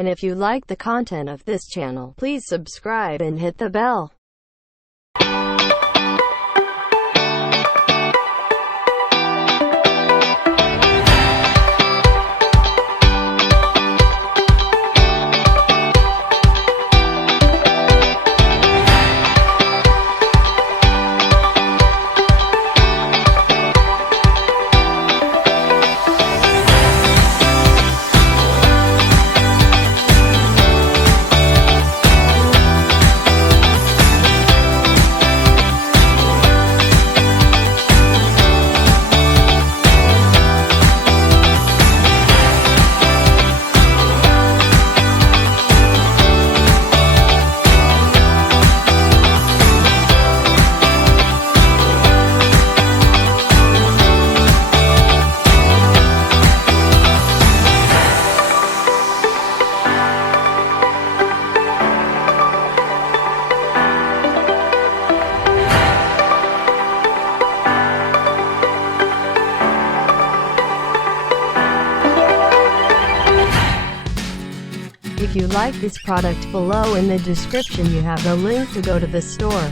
And if you like the content of this channel, please subscribe and hit the bell. If you like this product, below in the description you have the link to go to the store.